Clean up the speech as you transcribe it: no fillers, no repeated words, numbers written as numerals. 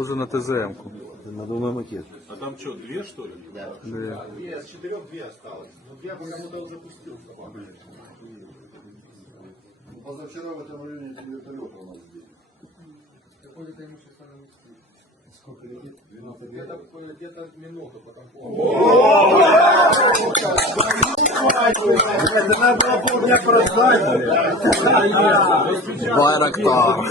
Похоже на ТЗМ-ку. Надувной макет. А там что, две, что ли? Да. Да. Две, с 4 2 осталось. Ну, я кому-то запустил. Позавчера в этом районе вертолет у нас здесь. Какое-то имущество на месте. Сколько летит? 12 Где-то минуту, потом Это надо было полдня проспать. Байрактар.